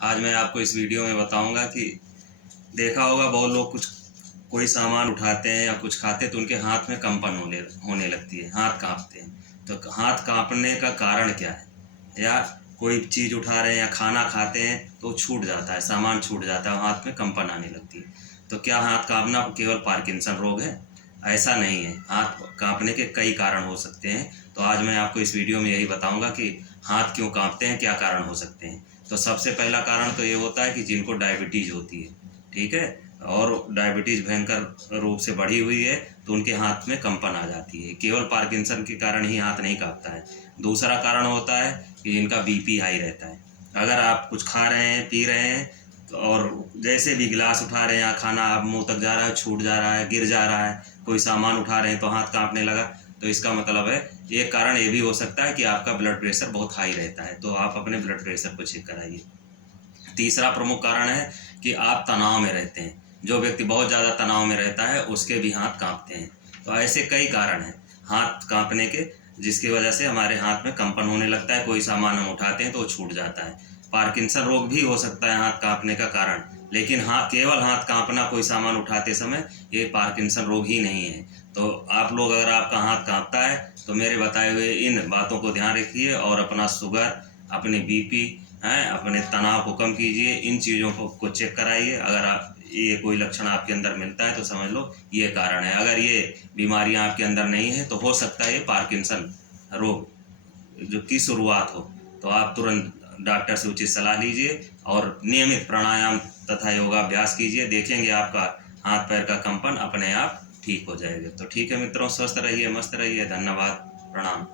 आज मैं आपको इस वीडियो में बताऊंगा कि देखा होगा बहुत लोग कोई सामान उठाते हैं या कुछ खाते हैं तो उनके हाथ में कंपन होने लगती है, हाथ कांपते हैं। तो हाथ कांपने का कारण क्या है? या कोई चीज़ उठा रहे हैं या खाना खाते हैं तो छूट जाता है, सामान छूट जाता है, हाथ में कंपन आने लगती है। तो क्या हाथ कांपना केवल पार्किंसन रोग है? ऐसा नहीं है। हाथ कांपने के कई कारण हो सकते हैं। तो आज मैं आपको इस वीडियो में यही बताऊंगा कि हाथ क्यों कांपते हैं, क्या कारण हो सकते हैं। तो सबसे पहला कारण तो ये होता है कि जिनको डायबिटीज़ होती है, ठीक है, और डायबिटीज़ भयंकर रूप से बढ़ी हुई है तो उनके हाथ में कंपन आ जाती है। केवल पार्किंसन के कारण ही हाथ नहीं कांपता है। दूसरा कारण होता है कि जिनका बीपी हाई रहता है। अगर आप कुछ खा रहे हैं, पी रहे हैं और जैसे भी गिलास उठा रहे हैं या खाना आप मुंह तक जा रहा है, छूट जा रहा है, गिर जा रहा है, कोई सामान उठा रहे हैं तो हाथ कांपने लगा, तो इसका मतलब है एक कारण ये भी हो सकता है कि आपका ब्लड प्रेशर बहुत हाई रहता है। तो आप अपने ब्लड प्रेशर को चेक कराइए। तीसरा प्रमुख कारण है कि आप तनाव में रहते हैं। जो व्यक्ति बहुत ज़्यादा तनाव में रहता है उसके भी हाथ कांपते हैं। तो ऐसे कई कारण हैं हाथ कांपने के, जिसकी वजह से हमारे हाथ में कंपन होने लगता है। कोई सामान हम उठाते हैं तो वो छूट जाता है। पार्किंसन रोग भी हो सकता है हाथ कांपने का कारण, लेकिन हाँ, केवल हाथ कांपना कोई सामान उठाते समय ये पार्किंसन रोग ही नहीं है। तो आप लोग, अगर आपका हाथ कांपता है तो मेरे बताए हुए इन बातों को ध्यान रखिए और अपना शुगर, अपने बीपी हैं, अपने तनाव को कम कीजिए। इन चीज़ों को चेक कराइए। अगर आप ये कोई लक्षण आपके अंदर मिलता है तो समझ लो ये कारण है। अगर ये बीमारियां आपके अंदर नहीं है तो हो सकता है ये पार्किंसन रोग जो की शुरुआत हो। तो आप तुरंत डॉक्टर से उचित सलाह लीजिए और नियमित प्राणायाम तथा योगाभ्यास कीजिए। देखेंगे आपका हाथ पैर का कंपन अपने आप ठीक हो जाएगा। तो ठीक है मित्रों, स्वस्थ रहिए, मस्त रहिए। धन्यवाद, प्रणाम।